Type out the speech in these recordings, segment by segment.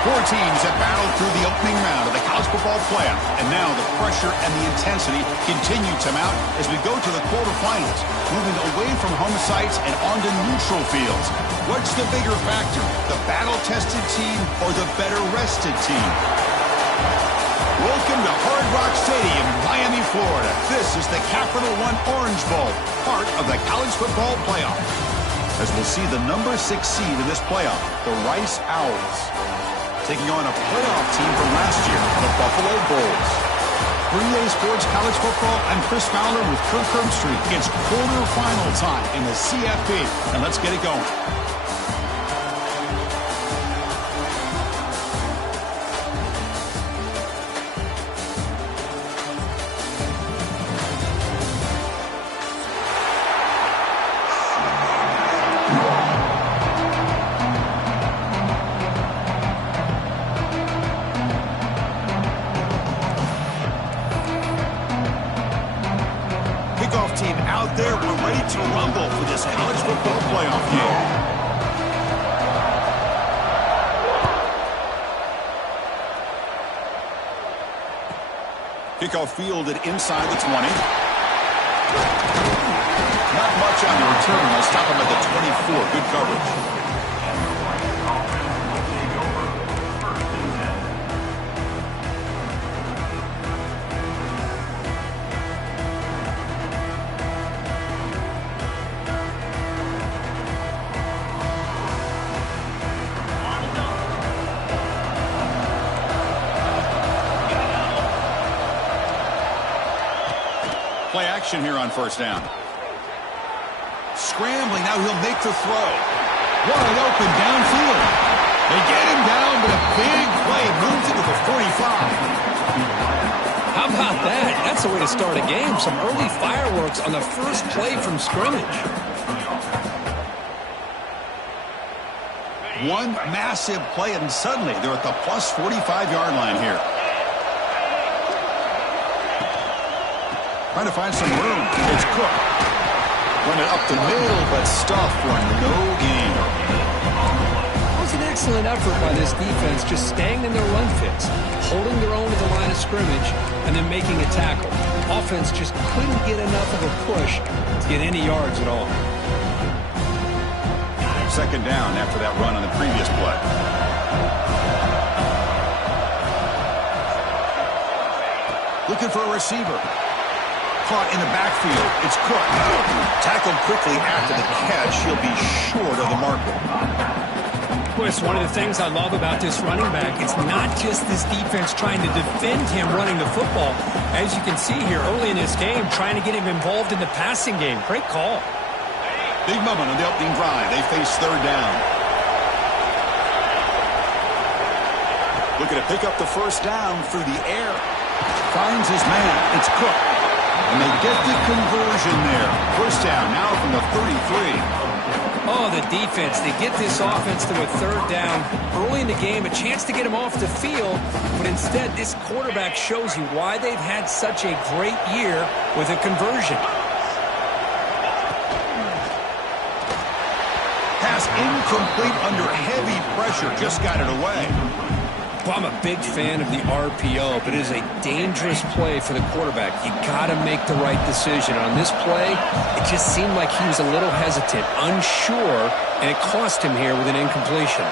Four teams have battled through the opening round of the college football playoff, and now the pressure and the intensity continue to mount as we go to the quarterfinals, moving away from home sites and onto neutral fields. What's the bigger factor, the battle-tested team or the better-rested team? Welcome to Hard Rock Stadium, Miami, Florida. This is the Capital One Orange Bowl, part of the college football playoff. As we'll see the number 6 seed in this playoff, the Rice Owls, taking on a playoff team from last year, the Buffalo Bulls. For EA Sports College Football, I'm Chris Fowler with Kirk Herbstreit. It's quarterfinal time in the CFP, and let's get it going. Team out there, we're ready to rumble for this college football playoff game. Kickoff fielded inside the 20. Not much on the return. They'll stop him at the 24. Good coverage. Play action here on first down. Scrambling, now he'll make the throw. Wide open downfield. They get him down, but a big play moves into the 45. How about that? That's the way to start a game. Some early fireworks on the first play from scrimmage. One massive play, and suddenly they're at the plus 45-yard line here. Trying to find some room. It's Cook. Run it up the middle, but stuffed for no gain. It was an excellent effort by this defense, just staying in their run fits, holding their own at the line of scrimmage, and then making a tackle. Offense just couldn't get enough of a push to get any yards at all. Second down after that run on the previous play. Looking for a receiver. Caught in the backfield. It's Cook. Tackled quickly after the catch. He'll be short of the marker. Chris, one of the things I love about this running back, it's not just this defense trying to defend him running the football. As you can see here early in this game, trying to get him involved in the passing game. Great call. Big moment on the opening drive. They face third down. Looking to pick up the first down through the air. Finds his man. It's Cook. And they get the conversion there. First down now from the 33. Oh, the defense. They get this offense to a third down early in the game. A chance to get him off the field. But instead, this quarterback shows you why they've had such a great year with a conversion. Pass incomplete under heavy pressure. Just got it away. Well, I'm a big fan of the RPO, but it is a dangerous play for the quarterback. You got to make the right decision. On this play, it just seemed like he was a little hesitant, unsure, and it cost him here with an incompletion.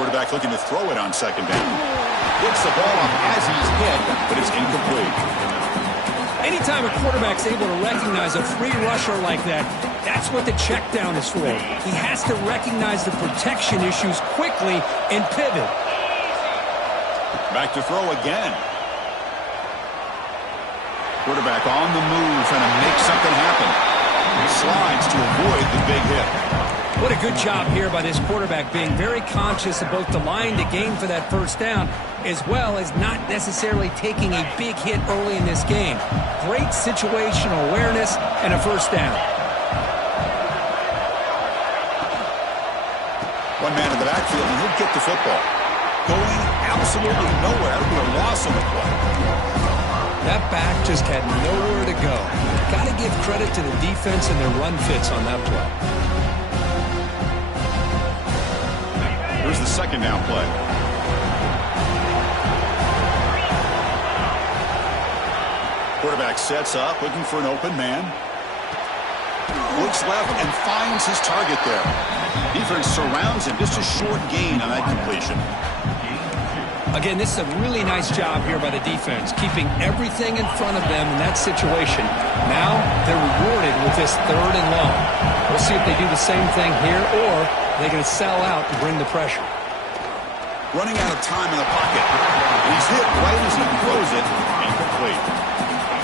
Quarterback looking to throw it on second down. Gets the ball up as he's hit, but it's incomplete. Anytime a quarterback's able to recognize a free rusher like that, that's what the check down is for. He has to recognize the protection issues quickly and pivot. Back to throw again. Quarterback on the move, trying to make something happen. Slides to avoid the big hit. What a good job here by this quarterback, being very conscious of both the line to gain for that first down, as well as not necessarily taking a big hit early in this game. Great situational awareness and a first down. One man in the backfield, and he'll get the football. Going absolutely nowhere. That'll be a loss on the play. That back just had nowhere to go. Got to give credit to the defense and their run fits on that play. Here's the second down play. Quarterback sets up, looking for an open man. Looks left and finds his target there. Defense surrounds him. Just a short gain on that completion. Again, this is a really nice job here by the defense, keeping everything in front of them in that situation. Now they're rewarded with this 3rd and long. We'll see if they do the same thing here, or they're going to sell out and bring the pressure. Running out of time in the pocket. And he's hit right as he throws it. Incomplete.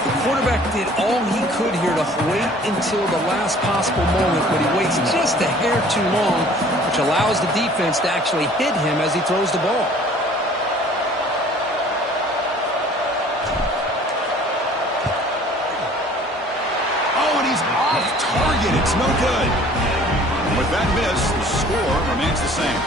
The quarterback did all he could here to wait until the last possible moment, but he waits just a hair too long, which allows the defense to actually hit him as he throws the ball. Target, it's no good. And with that miss, the score remains the same.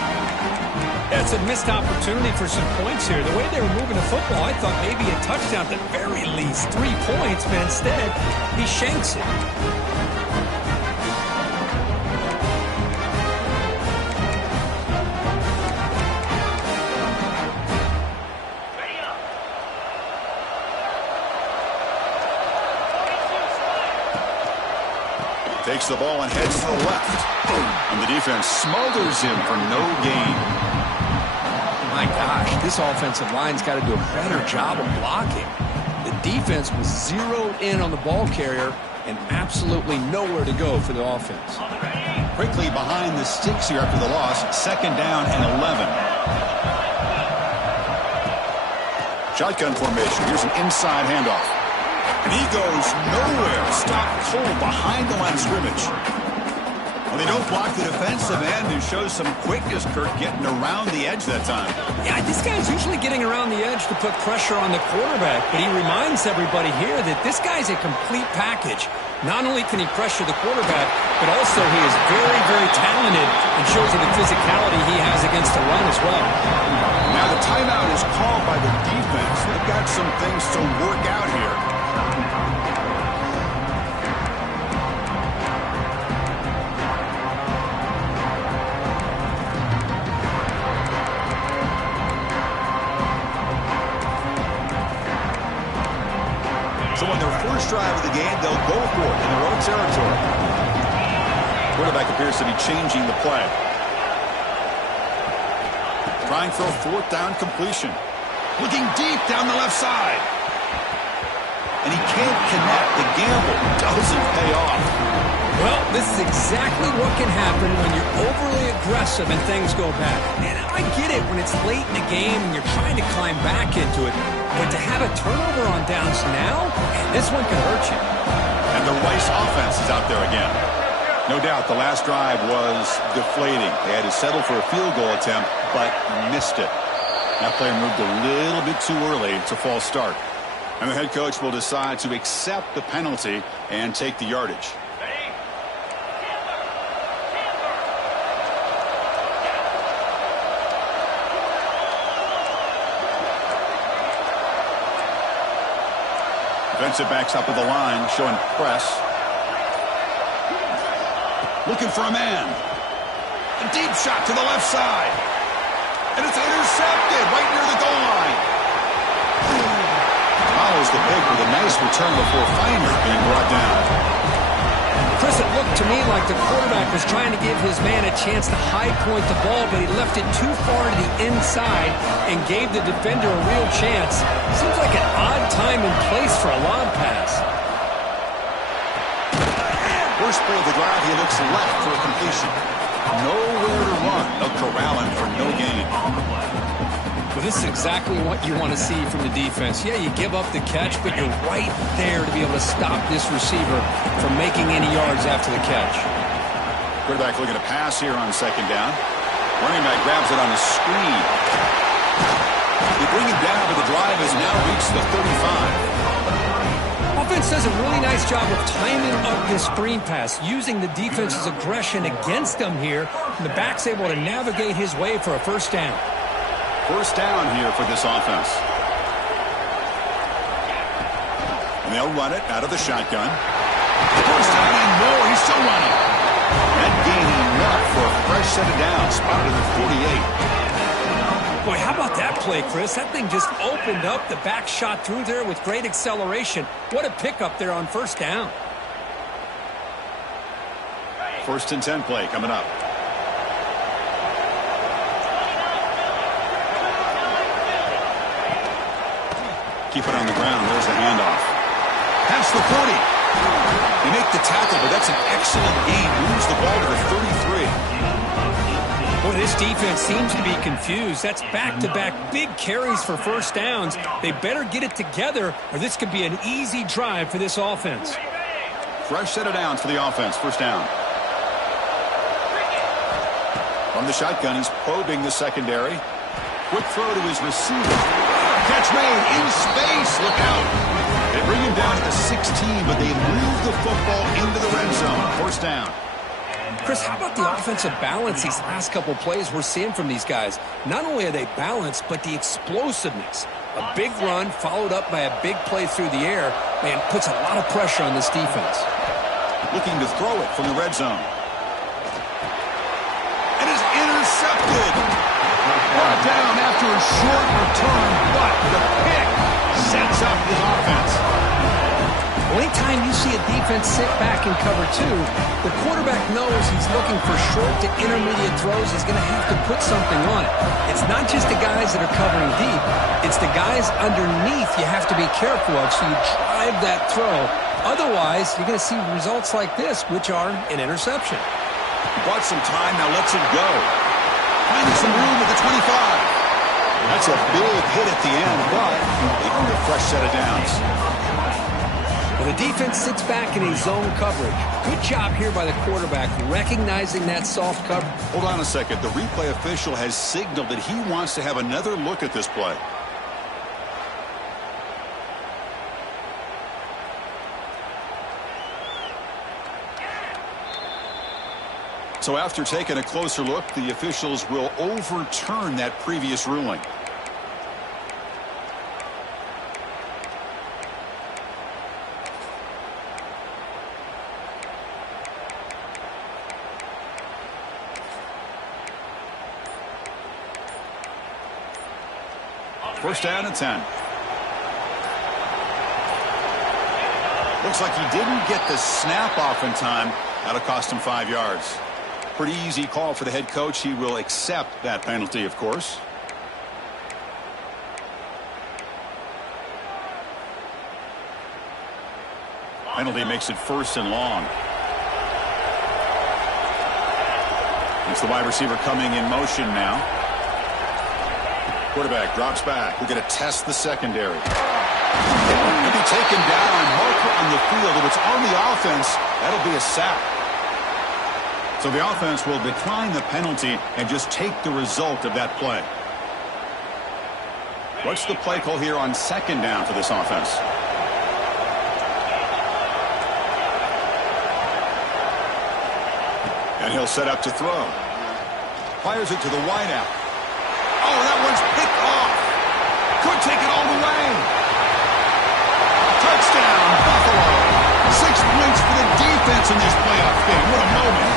Yeah, it's a missed opportunity for some points here. The way they were moving the football, I thought maybe a touchdown at the very least, 3 points, but instead, he shanks it. Takes the ball and heads to the left. And the defense smothers him for no gain. My gosh, this offensive line's got to do a better job of blocking. The defense was zeroed in on the ball carrier and absolutely nowhere to go for the offense. Quickly behind the sticks here after the loss. 2nd down and 11. Shotgun formation. Here's an inside handoff. And he goes nowhere. Stopped cold behind the line of scrimmage. Well, they don't block the defensive end, who shows some quickness, Kirk, getting around the edge that time. Yeah, this guy's usually getting around the edge to put pressure on the quarterback, but he reminds everybody here that this guy's a complete package. Not only can he pressure the quarterback, but also he is very, very talented and shows you the physicality he has against the run as well. Now the timeout is called by the defense. They've got some things to work out here. So on their first drive of the game, they'll go for it in their own territory. Quarterback appears to be changing the play. Trying for a 4th down completion. Looking deep down the left side. And he can't connect. The gamble doesn't pay off. Well, this is exactly what can happen when you're overly aggressive and things go bad. And I get it when it's late in the game and you're trying to climb back into it. But to have a turnover on downs now, this one can hurt you. And the Rice offense is out there again. No doubt the last drive was deflating. They had to settle for a field goal attempt, but missed it. That play moved a little bit too early. It's a false start. And the head coach will decide to accept the penalty and take the yardage. Defensive backs up at the line, showing press. Looking for a man. A deep shot to the left side. And it's intercepted right near the goal line. Follows the pick with a nice return before Feiner being brought down. Chris, it looked to me like the quarterback was trying to give his man a chance to high point the ball, but he left it too far to the inside and gave the defender a real chance. Seems like an odd time and place for a lob pass. First play of the drive, he looks left for a completion. Nowhere to run. They'll corral him for no gain. Well, this is exactly what you want to see from the defense. Yeah, you give up the catch, but you're right there to be able to stop this receiver from making any yards after the catch. Quarterback looking to pass here on 2nd down. Running back grabs it on the screen. They bring him down, but the drive has now reached the 35. Offense does a really nice job of timing up this screen pass, using the defense's aggression against them here. And the back's able to navigate his way for a 1st down. 1st down here for this offense. And they'll run it out of the shotgun. 1st down and more. He's still running. And gaining enough for a fresh set of downs. Spotted at the 48. Boy, how about that play, Chris? That thing just opened up. The back shot through there with great acceleration. What a pickup there on first down. 1st and 10 play coming up. Keep it on the ground. There's the handoff. Past the 40. They make the tackle, but that's an excellent gain. Moves the ball to the 33. Boy, this defense seems to be confused. That's back-to-back big carries for first downs. They better get it together, or this could be an easy drive for this offense. Fresh set of downs for the offense. First down. From the shotgun, he's probing the secondary. Quick throw to his receiver. Catch made in space. Look out. They bring him down to the 16, but they move the football into the red zone. First down. Chris, how about the offensive balance these last couple plays we're seeing from these guys? Not only are they balanced, but the explosiveness. A big run followed up by a big play through the air, man, puts a lot of pressure on this defense. Looking to throw it from the red zone. And is intercepted. Brought down after a short return, but the pick sets up his offense. Anytime you see a defense sit back and cover two, the quarterback knows he's looking for short to intermediate throws. He's going to have to put something on it. It's not just the guys that are covering deep. It's the guys underneath you have to be careful of, so you drive that throw. Otherwise, you're going to see results like this, which are an interception. Bought some time, now lets it go. Finding some room at the 25. That's a big hit at the end, but they earned a fresh set of downs. Well, the defense sits back in a zone coverage. Good job here by the quarterback, recognizing that soft cover. Hold on a second. The replay official has signaled that he wants to have another look at this play. So after taking a closer look, the officials will overturn that previous ruling. First down and 10. Looks like he didn't get the snap off in time. That'll cost him 5 yards. Pretty easy call for the head coach. He will accept that penalty, of course. Penalty makes it 1st and long. It's the wide receiver coming in motion now. Quarterback drops back. We're going to test the secondary. He'll be taken down. Marker on the field. If it's on the offense, that'll be a sack. So the offense will decline the penalty and just take the result of that play. What's the play call here on 2nd down for this offense? And he'll set up to throw. Fires it to the wideout. Oh, that one's picked off. Could take it all the way. Touchdown, Buffalo. 6 points for the defense in this playoff game. What a moment.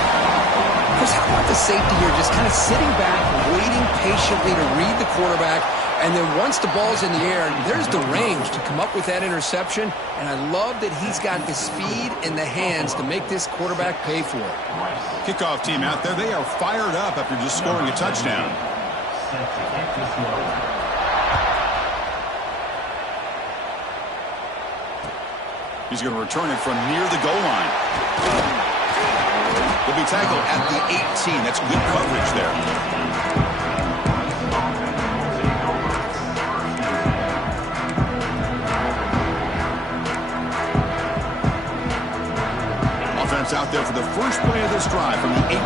Chris, how about the safety here just kind of sitting back, waiting patiently to read the quarterback, and then once the ball's in the air, there's the range to come up with that interception, and I love that he's got the speed and the hands to make this quarterback pay for it. Kickoff team out there, they are fired up after just scoring a touchdown. He's going to return it from near the goal line. He'll be tackled at the 18. That's good coverage there. Offense out there for the first play of this drive from the 18.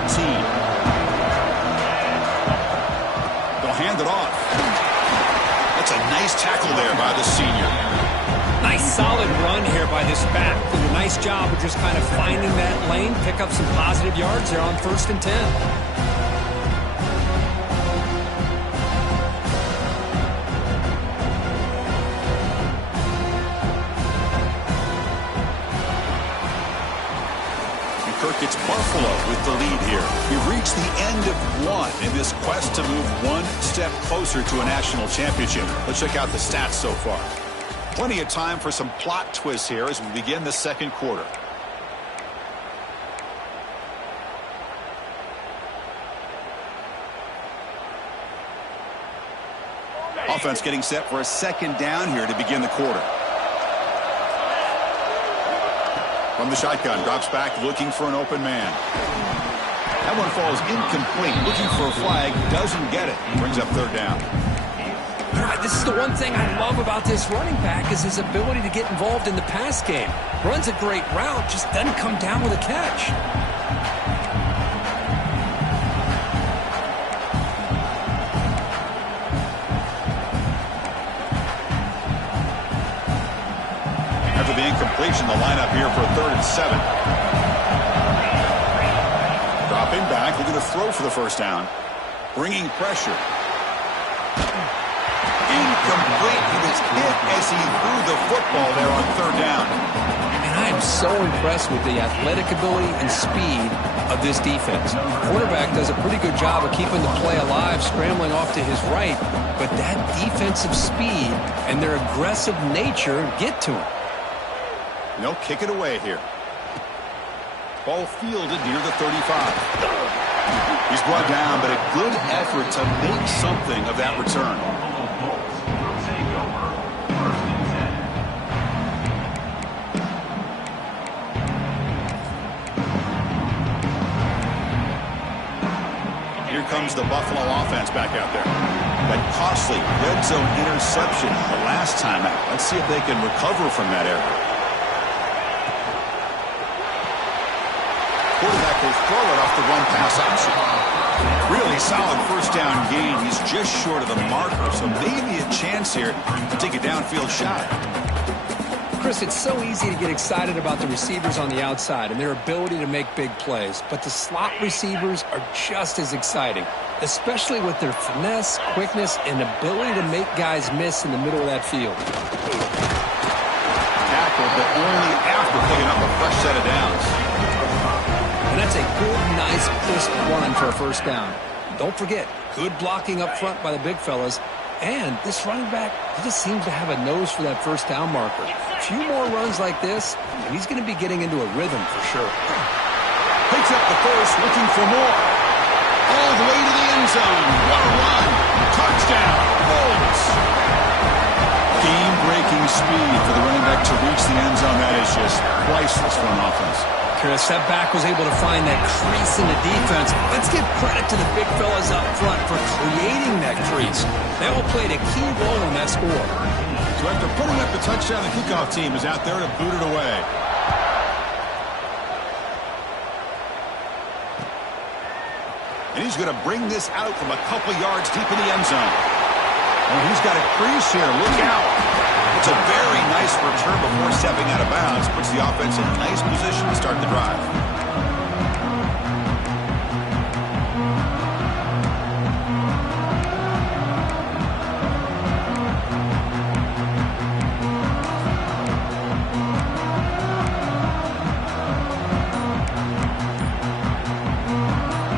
They'll hand it off. That's a nice tackle there by the senior. Nice solid run here by this back. Did a nice job of just kind of finding that lane, pick up some positive yards there on 1st and 10. Kirk gets Buffalo with the lead here. He reached It's the end of one in this quest to move one step closer to a national championship. Let's check out the stats so far. Plenty of time for some plot twists here as we begin the second quarter. Offense getting set for a second down here to begin the quarter. From the shotgun, drops back looking for an open man. That one falls incomplete, looking for a flag, doesn't get it. Brings up third down. This is the one thing I love about this running back is his ability to get involved in the pass game. Runs a great route, just doesn't come down with a catch. After the incompletion, the lineup here for a 3rd and 7. Dropping back, looking to throw for the first down. Bringing pressure. Incomplete. He was hit as he threw the football there on 3rd down. And I am so impressed with the athletic ability and speed of this defense. The quarterback does a pretty good job of keeping the play alive, scrambling off to his right, but that defensive speed and their aggressive nature get to him. They'll kick it away here. Ball fielded near the 35. He's brought down, but a good effort to make something of that return. Here comes the Buffalo offense back out there. That costly red zone interception the last time out. Let's see if they can recover from that error. Quarterback will throw it off the one-pass option. Really solid first down gain. He's just short of the marker, so maybe a chance here to take a downfield shot. Chris, it's so easy to get excited about the receivers on the outside and their ability to make big plays, but the slot receivers are just as exciting, especially with their finesse, quickness, and ability to make guys miss in the middle of that field. Tackle, but only after picking up a fresh set of downs. And that's a good, nice, crisp run for a first down. Don't forget, good blocking up front by the big fellas. And this running back, he just seems to have a nose for that first down marker. A few more runs like this, and he's going to be getting into a rhythm for sure. Picks up the first, looking for more. All the way to the end zone. What a run. Touchdown. Bolts. Game-breaking speed for the running back to reach the end zone. That is just priceless for an offense. Chris, that back was able to find that crease in the defense. Let's give credit to the big fellas up front for creating that crease. They all played a key role in that score. So after putting up the touchdown, the kickoff team is out there to boot it away. And he's going to bring this out from a couple yards deep in the end zone. And he's got a crease here. Look out. It's a very nice return before stepping out of bounds. Puts the offense in a nice position to start the drive.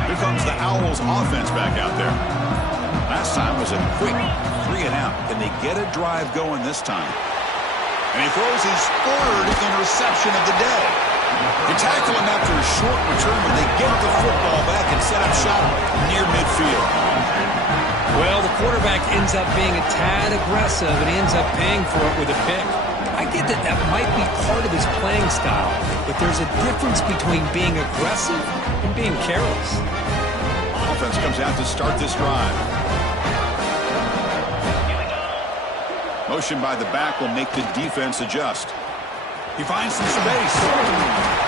Here comes the Owls offense back out there. Last time was a quick 3 and out. Can they get a drive going this time? And he throws his 3rd interception of the day. You tackle him after a short return, but they get the football back and set up shop near midfield. Well, the quarterback ends up being a tad aggressive, and he ends up paying for it with a pick. I get that that might be part of his playing style, but there's a difference between being aggressive and being careless. Offense comes out to start this drive. Motion by the back will make the defense adjust. He finds some space.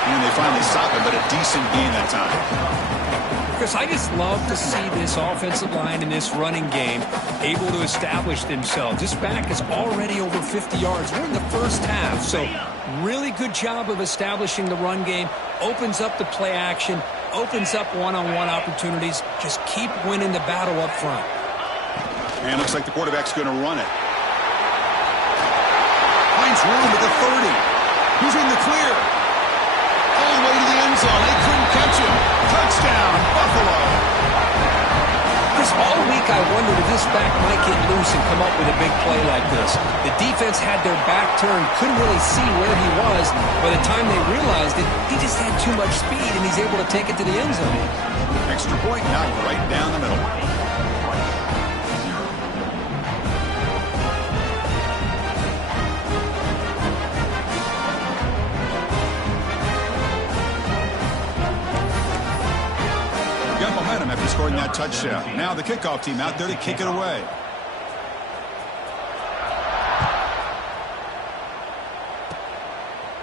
And they finally stop him, but a decent gain that time. Chris, I just love to see this offensive line in this running game able to establish themselves. This back is already over 50 yards. We're in the first half, so really good job of establishing the run game. Opens up the play action, opens up one-on-one opportunities. Just keep winning the battle up front. And looks like the quarterback's going to run it. Finds room at the 30. He's in the clear. All the way to the end zone. They couldn't catch him. Touchdown, Buffalo. Chris, all week I wondered if this back might get loose and come up with a big play like this. The defense had their back turned, couldn't really see where he was. By the time they realized it, he just had too much speed, and he's able to take it to the end zone. Extra point knocked right down the middle. Got momentum after scoring that touchdown. Now the kickoff team out there to kick it away.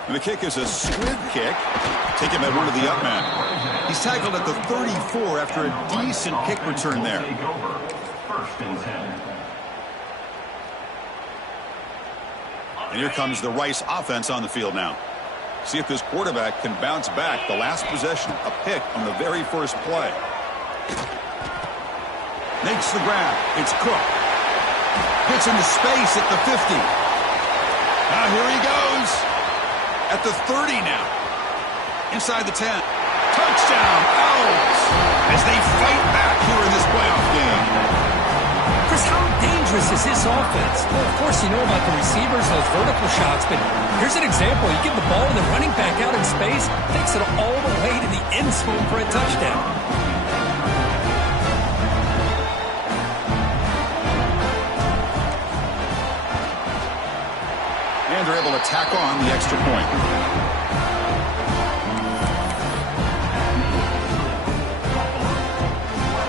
And the kick is a squib kick. Taken by one of the up men. He's tackled at the 34 after a decent kick return there. And here comes the Rice offense on the field now. See if this quarterback can bounce back. The last possession, a pick on the very first play. Makes the grab. It's Cook. Gets into space at the 50. Now here he goes. At the 30 now. Inside the 10. Touchdown, Owls, as they fight back here in this playoff game. Chris, how dangerous is this offense? Well, of course, you know about the receivers, those vertical shots, but here's an example. You give the ball to the running back out in space, takes it all the way to the end zone for a touchdown. And they're able to tack on the extra point.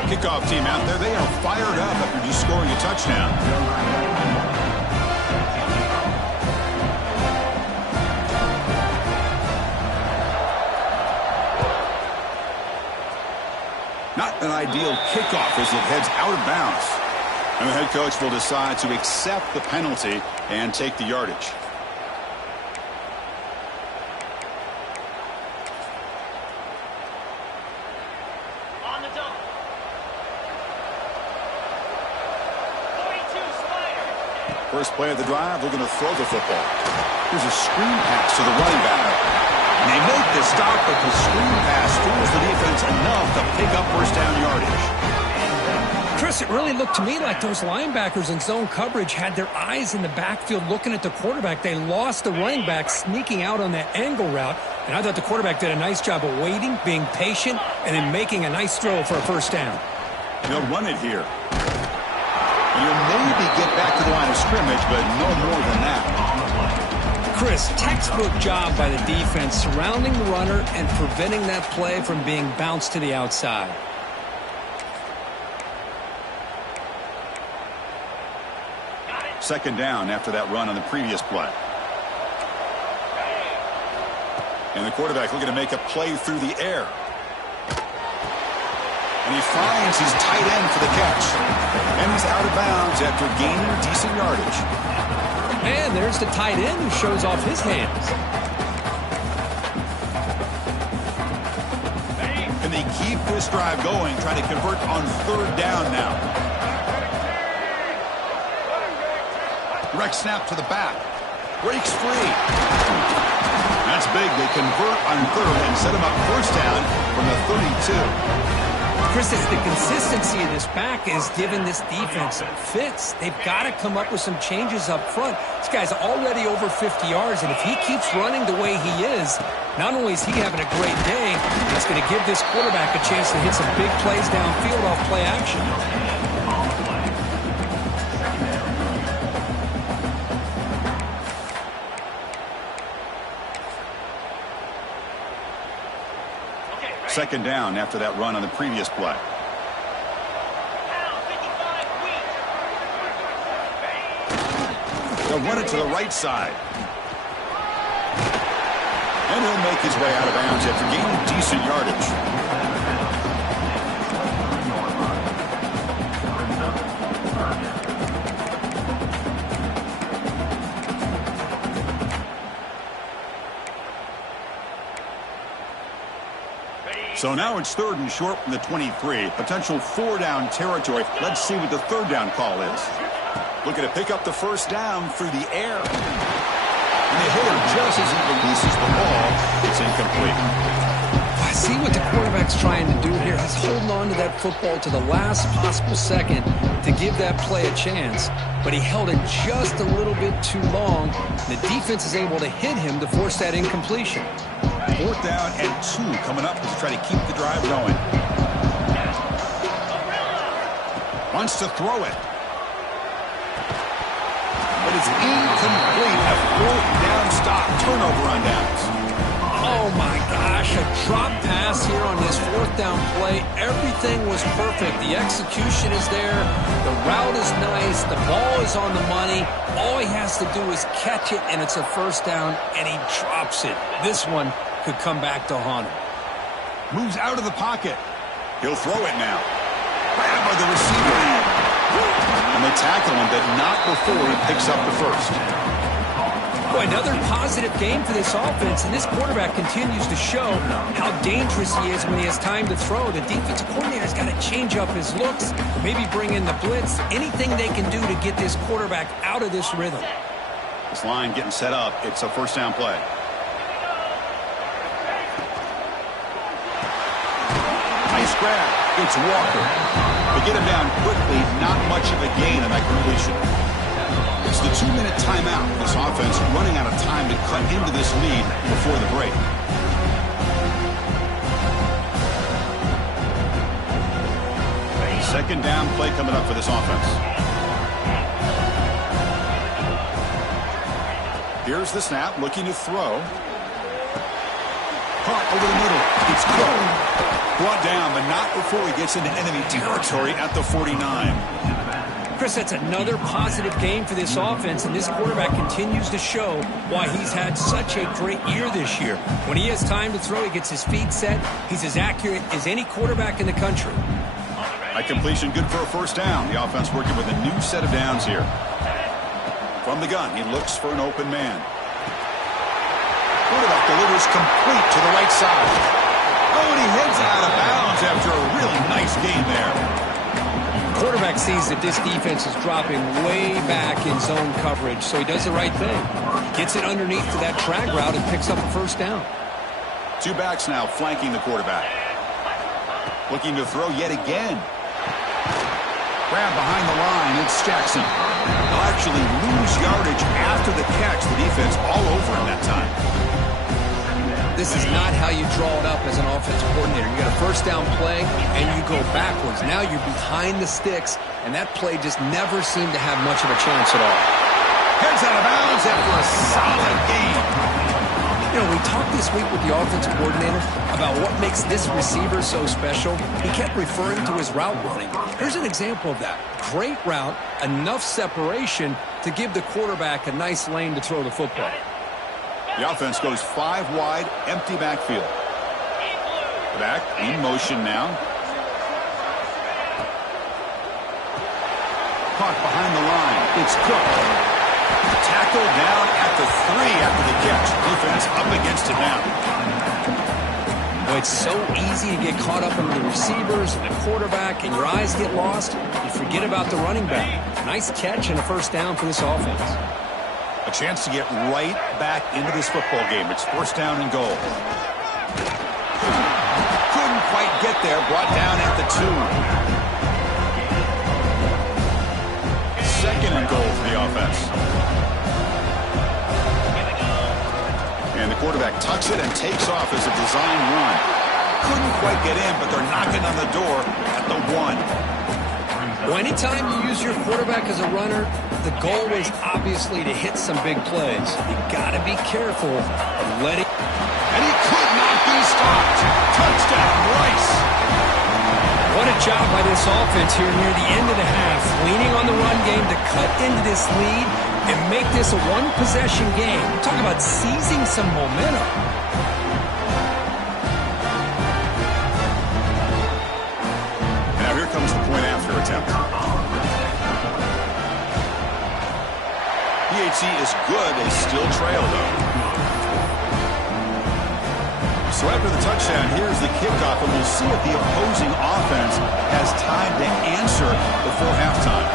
Kickoff team out there, they are fired up after just scoring a touchdown. Not an ideal kickoff as it heads out of bounds. And the head coach will decide to accept the penalty and take the yardage. First play of the drive, we're going to throw the football. Here's a screen pass to the running back. And they make the stop, but the screen pass fools the defense enough to pick up first down yardage. Chris, it really looked to me like those linebackers in zone coverage had their eyes in the backfield looking at the quarterback. They lost the running back sneaking out on that angle route. And I thought the quarterback did a nice job of waiting, being patient, and then making a nice throw for a first down. They'll run it here. You'll maybe get back to the line of scrimmage, but no more than that. Chris, textbook job by the defense surrounding the runner and preventing that play from being bounced to the outside. Second down after that run on the previous play. And the quarterback looking to make a play through the air. And he finds his tight end for the catch. And he's out of bounds after gaining decent yardage. And there's the tight end who shows off his hands. Can they keep this drive going, trying to convert on third down now? Direct snap to the back. Breaks free. That's big. They convert on third and set him up first down from the 32. Chris, it's the consistency of this back is giving this defense fits. They've got to come up with some changes up front. This guy's already over 50 yards, and if he keeps running the way he is, not only is he having a great day, it's going to give this quarterback a chance to hit some big plays downfield off play action. Second down after that run on the previous play. They'll run it to the right side. And he'll make his way out of bounds after gaining decent yardage. So now it's third and short from the 23. Potential four-down territory. Let's see what the third down call is. Looking to pick up the first down through the air. And the hitter, just as he releases the ball, it's incomplete. See what the quarterback's trying to do here. He's holding on to that football to the last possible second to give that play a chance. But he held it just a little bit too long. The defense is able to hit him to force that incompletion. 4th down and 2 coming up as they try to keep the drive going. Wants to throw it. But it's incomplete. A 4th down stop. Turnover on downs. Oh my gosh, a drop pass here on this 4th down play. Everything was perfect. The execution is there. The route is nice. The ball is on the money. All he has to do is catch it, and it's a 1st down, and he drops it. This one could come back to haunt him. Moves out of the pocket. He'll throw it now. Grabbed by the receiver. And they tackle him, but not before he picks up the 1st. Boy, another positive game for this offense, and this quarterback continues to show how dangerous he is when he has time to throw. The defensive coordinator's got to change up his looks, maybe bring in the blitz, anything they can do to get this quarterback out of this rhythm. This line getting set up. It's a 1st down play. Nice grab. It's Walker. They get him down quickly. Not much of a gain on that completion. It's the 2-minute timeout. This offense running out of time to cut into this lead before the break. Second down play coming up for this offense. Here's the snap, looking to throw. Caught over the middle. It's caught. Brought down, but not before he gets into enemy territory at the 49. Chris, that's another positive game for this offense, and this quarterback continues to show why he's had such a great year this year. When he has time to throw, he gets his feet set. He's as accurate as any quarterback in the country. That completion good for a 1st down. The offense working with a new set of downs here. From the gun, he looks for an open man. Quarterback delivers complete to the right side. Oh, and he heads out of bounds after a really nice game there. Quarterback sees that this defense is dropping way back in zone coverage, so he does the right thing. Gets it underneath to that drag route and picks up a 1st down. 2 backs now flanking the quarterback. Looking to throw yet again. Grab behind the line. It's Jackson. They'll actually lose yardage after the catch. The defense all over him that time. This is not how you draw it up as an offense coordinator. You got a 1st down play, and you go backwards. Now you're behind the sticks, and that play just never seemed to have much of a chance at all. Heads out of bounds after a solid game. You know, we talked this week with the offensive coordinator about what makes this receiver so special. He kept referring to his route running. Here's an example of that. Great route, enough separation to give the quarterback a nice lane to throw the football. The offense goes 5 wide, empty backfield. Back in motion now. Caught behind the line. It's Cook. Tackled down at the 3 after the catch. Defense up against it now. Boy, it's so easy to get caught up in the receivers and the quarterback, and your eyes get lost. You forget about the running back. Nice catch and a 1st down for this offense. A chance to get right back into this football game. It's 1st down and goal. Couldn't quite get there. Brought down at the 2. 2nd and goal for the offense. And the quarterback tucks it and takes off as a design run. Couldn't quite get in, but they're knocking on the door at the 1. Well, anytime you use your quarterback as a runner, the goal is obviously to hit some big plays. You got to be careful of letting... And he could not be stopped. Touchdown, Rice. What a job by this offense here near the end of the half, leaning on the run game to cut into this lead and make this a one-possession game. Talk about seizing some momentum. Now here comes the point after attempt. PHC is good. They still trail, though. So after the touchdown, here's the kickoff, and we'll see if the opposing offense has time to answer before halftime.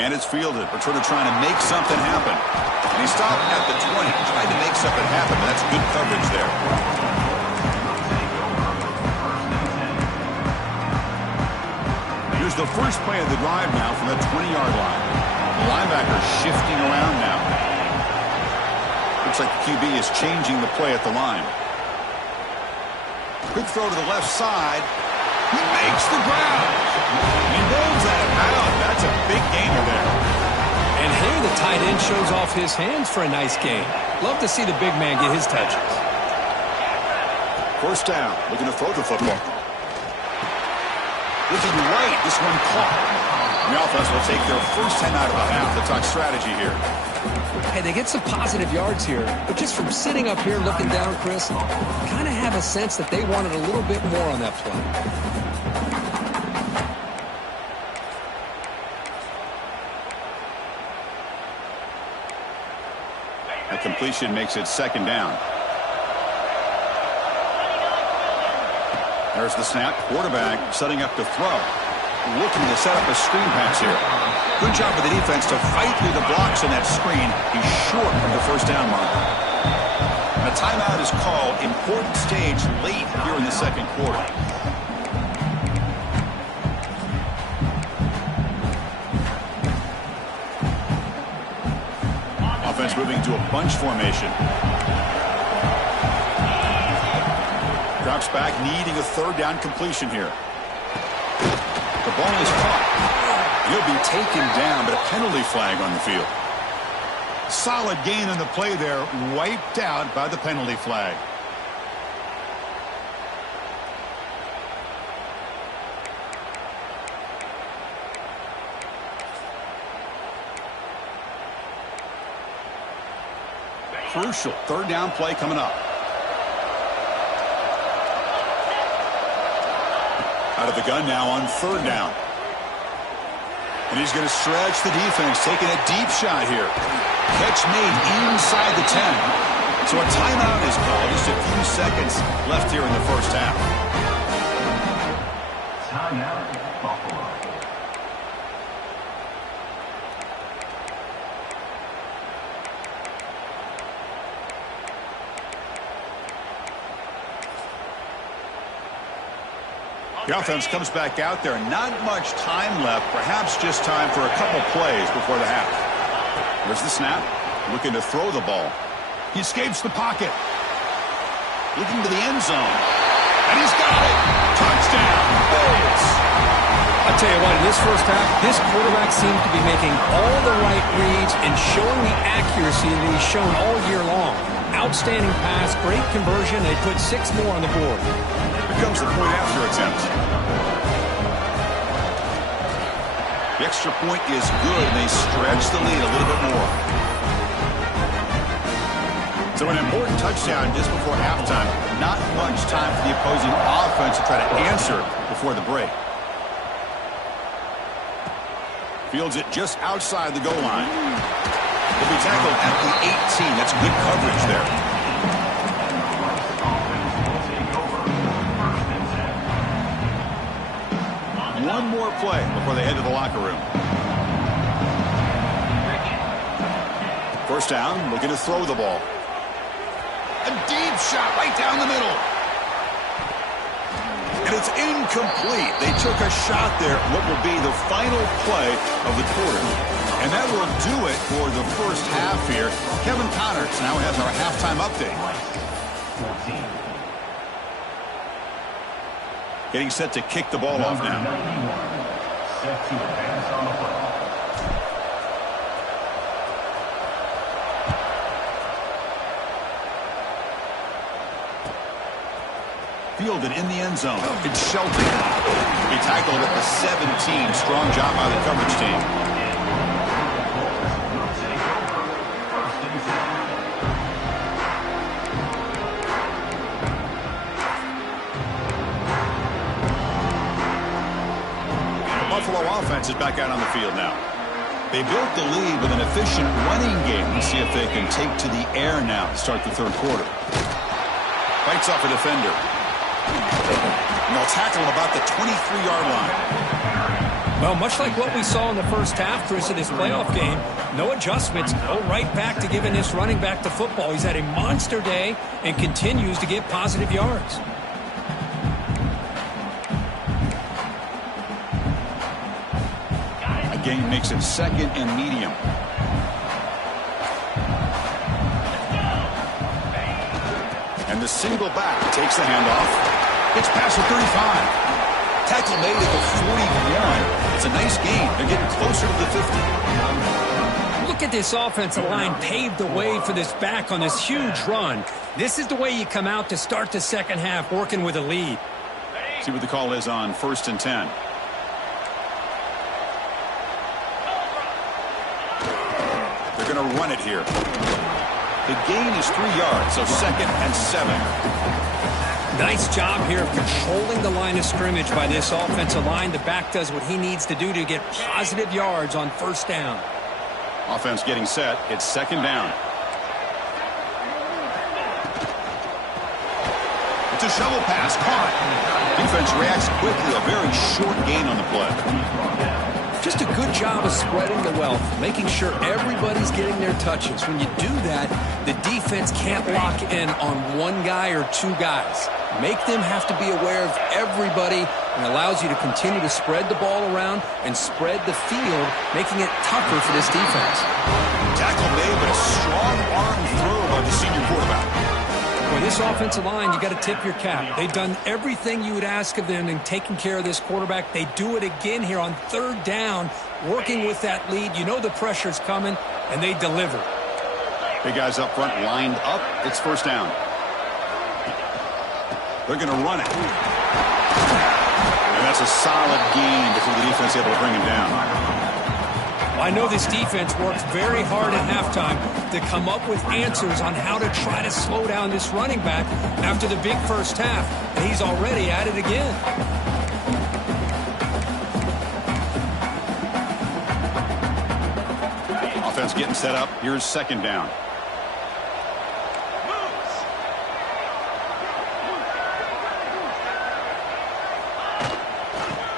And it's fielded. We're sort of trying to make something happen. And he stopped at the 20, trying to make something happen, but that's good coverage there. Here's the first play of the drive now from the 20-yard line. The linebacker shifting around now. Looks like the QB is changing the play at the line. Quick throw to the left side. He makes the grab. He rolls that out. That's a big gainer there. And here the tight end shows off his hands for a nice gain. Love to see the big man get his touches. First down. Looking to throw the football. Looking right. This one caught. The offense will take their first 10 out of the half. Let's talk strategy here. Hey, they get some positive yards here, but just from sitting up here looking down, Chris, kind of have a sense that they wanted a little bit more on that play. That completion makes it second down. There's the snap. Quarterback setting up to throw. Looking to set up a screen pass here. Good job of the defense to fight through the blocks on that screen. He's short of the first down mark. And a timeout is called. Important stage late here in the second quarter. Offense moving to a bunch formation. Drops back, needing a third down completion here. The ball is caught. He'll be taken down, but a penalty flag on the field. Solid gain on the play there, wiped out by the penalty flag. Crucial third down play coming up. Out of the gun now on third down. And he's going to stretch the defense, taking a deep shot here. Catch made inside the 10. So a timeout is called. Just a few seconds left here in the first half. Timeout, Buffalo. The offense comes back out there. Not much time left. Perhaps just time for a couple plays before the half. There's the snap. Looking to throw the ball. He escapes the pocket. Looking to the end zone. And he's got it. Touchdown. Bills. I'll tell you what, in this first half, this quarterback seems to be making all the right reads and showing the accuracy that he's shown all year long. Outstanding pass, great conversion. They put 6 more on the board. Here comes the point after attempt. The extra point is good, and they stretch the lead a little bit more. So an important touchdown just before halftime. Not much time for the opposing offense to try to answer before the break. Fields it just outside the goal line. He'll be tackled at the 18. That's good coverage there. One more play before they head to the locker room. First down, looking to throw the ball. A deep shot right down the middle. And it's incomplete. They took a shot there, what will be the final play of the quarter. And that will do it for the first half here. Kevin Connors now has our halftime update. Getting set to kick the ball off now. Fielded in the end zone. It's Shelton. He tackled at the 17. Strong job by the coverage team. Buffalo offense is back out on the field now. They built the lead with an efficient running game. Let's see if they can take to the air now to start the third quarter. Fights off a defender. And they'll tackle him about the 23-yard line. Well, much like what we saw in the first half, Chris, of this playoff game, no adjustments, go right back to giving this running back the football. He's had a monster day and continues to get positive yards. A gain makes it second and medium. And the single back takes the handoff. Gets past the 35. Tackle made at the 41. It's a nice gain. They're getting closer to the 50. Look at this offensive line paved the way for this back on this huge run. This is the way you come out to start the second half, working with a lead. See what the call is on 1st and 10. They're going to run it here. The gain is 3 yards, so 2nd and 7. Nice job here of controlling the line of scrimmage by this offensive line. The back does what he needs to do to get positive yards on 1st down. Offense getting set. It's 2nd down. It's a shovel pass. Caught. Defense reacts quickly. A very short gain on the play. Just a good job of spreading the wealth, making sure everybody's getting their touches. When you do that, the defense can't lock in on one guy or two guys. Make them have to be aware of everybody, and allows you to continue to spread the ball around and spread the field, making it tougher for this defense. Tackle made, but a strong arm throw by the senior quarterback. For this offensive line, you got to tip your cap. They've done everything you would ask of them in taking care of this quarterback. They do it again here on 3rd down, working with that lead. You know the pressure's coming, and they deliver. Big guys up front lined up. It's 1st down. They're going to run it. And that's a solid gain before the defense able to bring him down. I know this defense worked very hard at halftime to come up with answers on how to try to slow down this running back after the big first half. And he's already at it again. Offense getting set up. Here's 2nd down.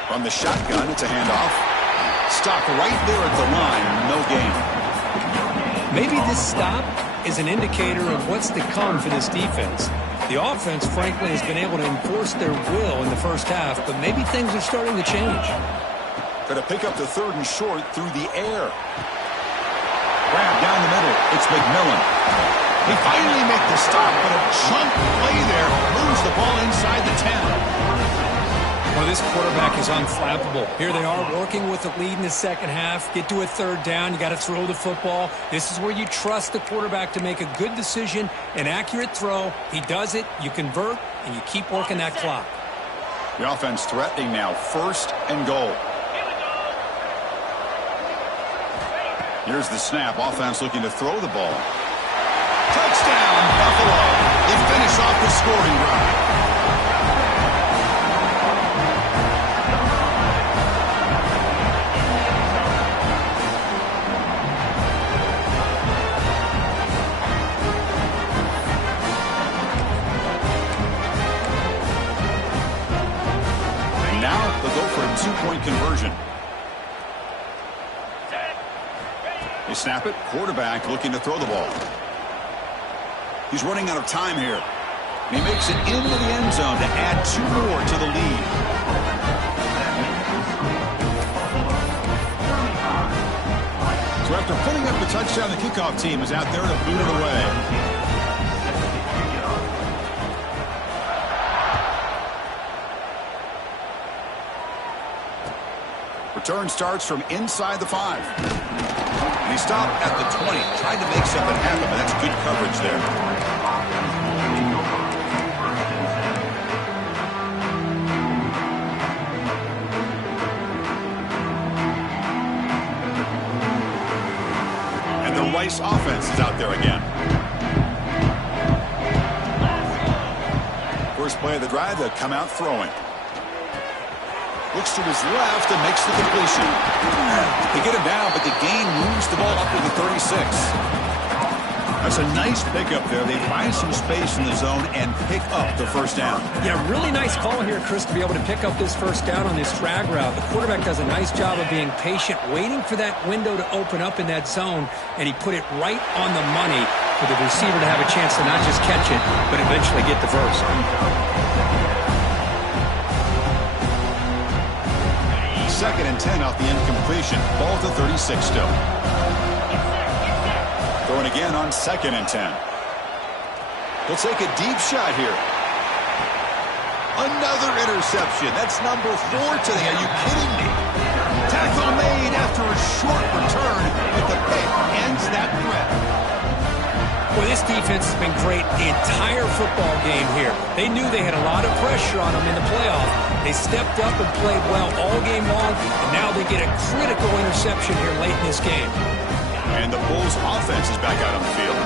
From the shotgun, it's a handoff. Stop right there at the line. No gain. Maybe this stop is an indicator of what's to come for this defense. The offense, frankly, has been able to enforce their will in the first half, but maybe things are starting to change. Going to pick up the 3rd and short through the air. Grab down the middle. It's McMillan. He finally makes the stop, but a chunk play there moves the ball inside the 10. Well, this quarterback is unflappable. Here they are working with the lead in the second half. Get to a 3rd down. You got to throw the football. This is where you trust the quarterback to make a good decision, an accurate throw. He does it, you convert, and you keep working that clock. The offense threatening now. 1st and goal. Here's the snap. Offense looking to throw the ball. Touchdown, Buffalo. They finish off the scoring drive. Two-point conversion. They snap it. Quarterback looking to throw the ball. He's running out of time here. And he makes it into the end zone to add 2 more to the lead. So after putting up the touchdown, the kickoff team is out there to boot it away. Return starts from inside the 5. And he stopped at the 20. Tried to make something happen, but that's good coverage there. And the Rice offense is out there again. First play of the drive, they'll come out throwing. Looks to his left and makes the completion. They get him down, but the gain moves the ball up to the 36. That's a nice pickup there. They find some space in the zone and pick up the first down. Yeah, really nice call here, Chris, to be able to pick up this first down on this drag route. The quarterback does a nice job of being patient, waiting for that window to open up in that zone, and he put it right on the money for the receiver to have a chance to not just catch it, but eventually get the first. 2nd and 10 off the incompletion. Ball to 36 still. Throwing again on 2nd and 10. He'll take a deep shot here. Another interception. That's number 4 today. Are you kidding me? Tackle made after a short return, but the pick ends that threat. Well, this defense has been great the entire football game here. They knew they had a lot of pressure on them in the playoff. They stepped up and played well all game long, and now they get a critical interception here late in this game. And the Bulls' offense is back out on the field.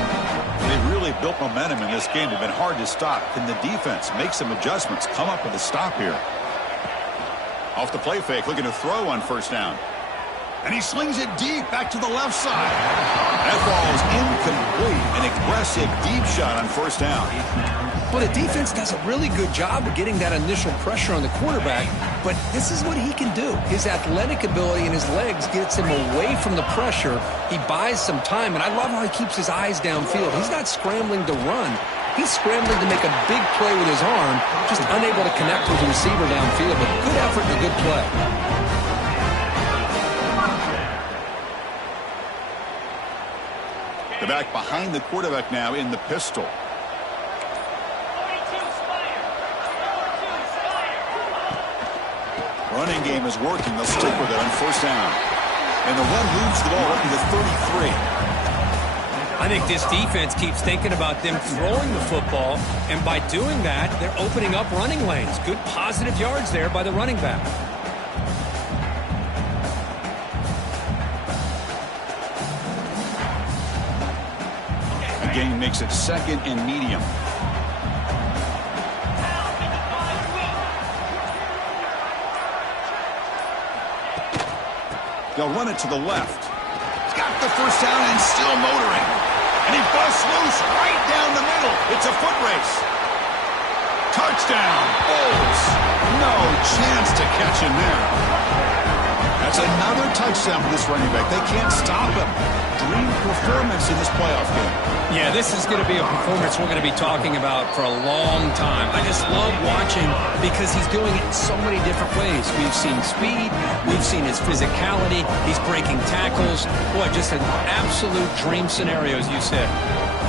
They've really built momentum in this game. They've been hard to stop. Can the defense make some adjustments, come up with a stop here? Off the play fake, looking to throw on first down. And he slings it deep back to the left side. That ball is incomplete. An aggressive deep shot on first down. Well, the defense does a really good job of getting that initial pressure on the quarterback, but this is what he can do. His athletic ability and his legs gets him away from the pressure. He buys some time, and I love how he keeps his eyes downfield. He's not scrambling to run. He's scrambling to make a big play with his arm, just unable to connect with the receiver downfield, but good effort and a good play. The back behind the quarterback now in the pistol. Running game is working. They'll stick with it on first down. And the run moves the ball up to the 33. I think this defense keeps thinking about them throwing the football, and by doing that, they're opening up running lanes. Good positive yards there by the running back. The game makes it 2nd and medium. They'll run it to the left. He's got the first down and still motoring. And he busts loose right down the middle. It's a foot race. Touchdown, Bulls. No chance to catch him there. That's another touchdown for this running back. They can't stop him. Dream performance in this playoff game. Yeah, this is going to be a performance we're going to be talking about for a long time. I just love watching because he's doing it in so many different ways. We've seen speed. We've seen his physicality. He's breaking tackles. Boy, just an absolute dream scenario, as you said.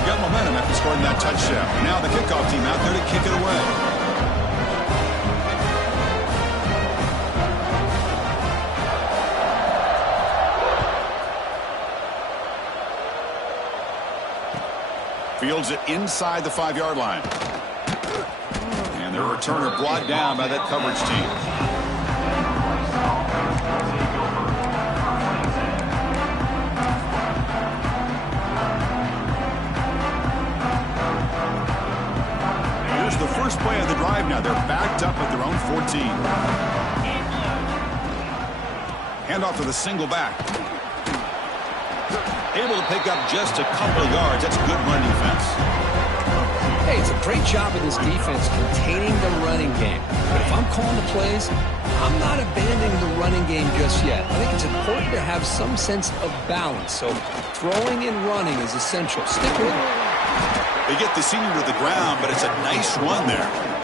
Got momentum after scoring that touchdown. Now the kickoff team out there to kick it away. Fields it inside the 5-yard line. And their returner brought down by that coverage team. Here's the first play of the drive now. They're backed up at their own 14. Handoff to the single back. Able to pick up just a couple of yards. That's good run defense. Hey, it's a great job of this defense containing the running game. But if I'm calling the plays, I'm not abandoning the running game just yet. I think it's important to have some sense of balance. So throwing and running is essential. Stick with it. They get the senior to the ground, but it's a nice run there.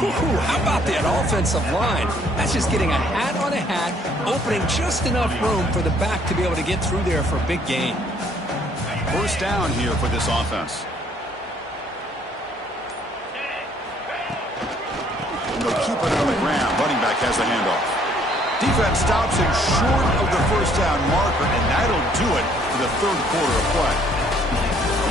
How about that offensive line? That's just getting a hat on a hat, opening just enough room for the back to be able to get through there for a big gain. First down here for this offense. And they'll keep it on the ground. Running back has the handoff. Defense stops him short of the first down marker, and that'll do it for the third quarter of play.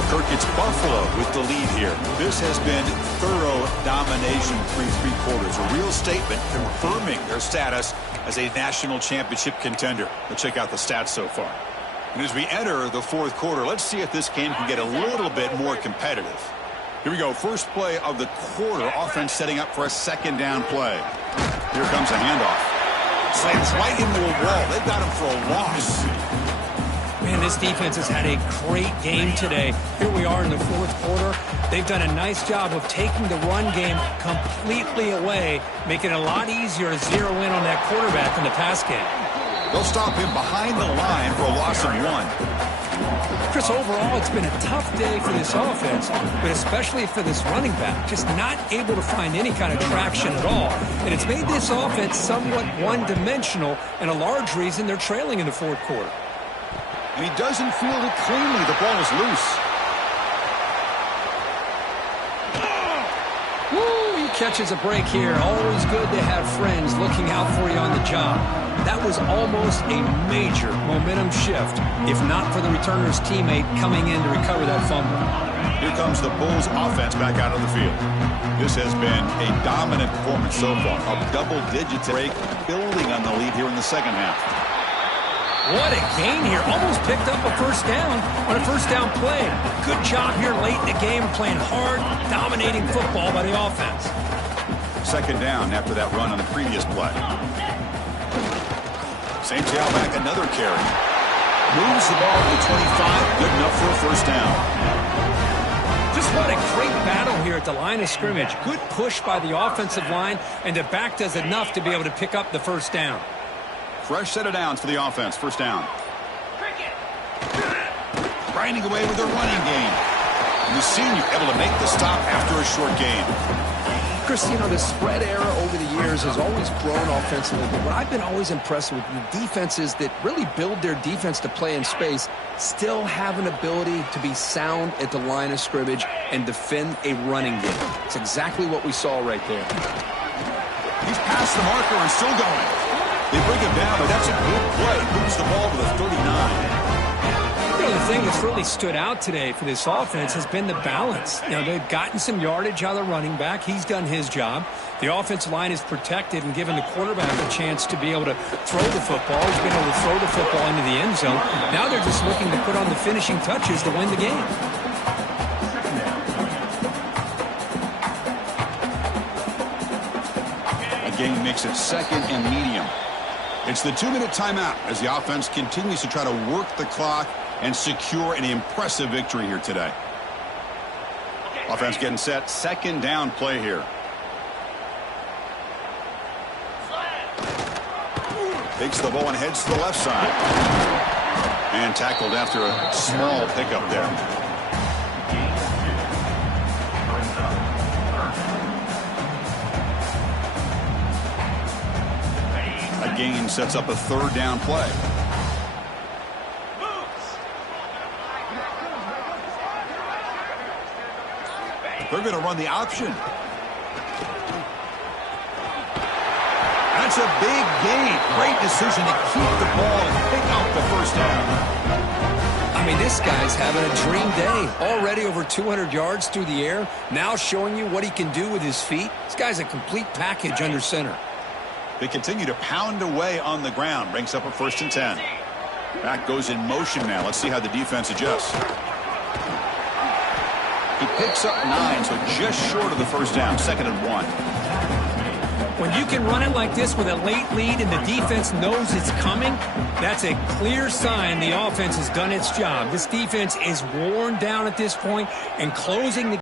Kirk, it's Buffalo with the lead here. This has been thorough domination through 3 quarters. A real statement confirming their status as a national championship contender. Let's check out the stats so far. And as we enter the 4th quarter, let's see if this game can get a little bit more competitive. Here we go. First play of the quarter. Offense setting up for a 2nd down play. Here comes a handoff. Slams right into a wall. They've got him for a loss. Man, And this defense has had a great game today. Here we are in the fourth quarter. They've done a nice job of taking the run game completely away, making it a lot easier to zero in on that quarterback in the pass game. They'll stop him behind the line for a loss of 1. Chris, overall, it's been a tough day for this offense, but especially for this running back, just not able to find any kind of traction at all. And it's made this offense somewhat one-dimensional, and a large reason they're trailing in the fourth quarter. And he doesn't field it cleanly. The ball is loose. Woo, he catches a break here. Always good to have friends looking out for you on the job. That was almost a major momentum shift, if not for the returner's teammate coming in to recover that fumble. Here comes the Bulls offense back out on the field. This has been a dominant performance so far. A double-digit break, building on the lead here in the second half. What a gain here. Almost picked up a first down on a first down play. Good job here late in the game, playing hard, dominating football by the offense. Second down after that run on the previous play. Same tailback, another carry. Moves the ball to the 25, good enough for a first down. Just what a great battle here at the line of scrimmage. Good push by the offensive line, and the back does enough to be able to pick up the first down. Fresh set of downs for the offense, first down. Grinding away with their running game. And the senior able to make the stop after a short gain. Chris, you know, the spread era over the years has always grown offensively, but what I've been always impressed with the defenses that really build their defense to play in space still have an ability to be sound at the line of scrimmage and defend a running game. It's exactly what we saw right there. He's past the marker and still going. They bring him down, but that's a good play. Moves the ball to the 39. You know, the thing that's really stood out today for this offense has been the balance. You know, they've gotten some yardage out of the running back. He's done his job. The offensive line is protected and given the quarterback a chance to be able to throw the football. He's been able to throw the football into the end zone. Now they're just looking to put on the finishing touches to win the game. Gain makes it second and medium. It's the 2-minute timeout as the offense continues to try to work the clock and secure an impressive victory here today. Offense getting set, second down play here. Takes the ball and heads to the left side. And tackled after a small pickup there. Gain sets up a third down play. They're going to run the option. That's a big gain. Great decision to keep the ball and pick up the first down. I mean, this guy's having a dream day. Already over 200 yards through the air. Now showing you what he can do with his feet. This guy's a complete package under center. They continue to pound away on the ground. Brings up a 1st and 10. Back goes in motion now. Let's see how the defense adjusts. He picks up 9, so just short of the first down. 2nd and 1. When you can run it like this with a late lead and the defense knows it's coming, that's a clear sign the offense has done its job. This defense is worn down at this point and closing the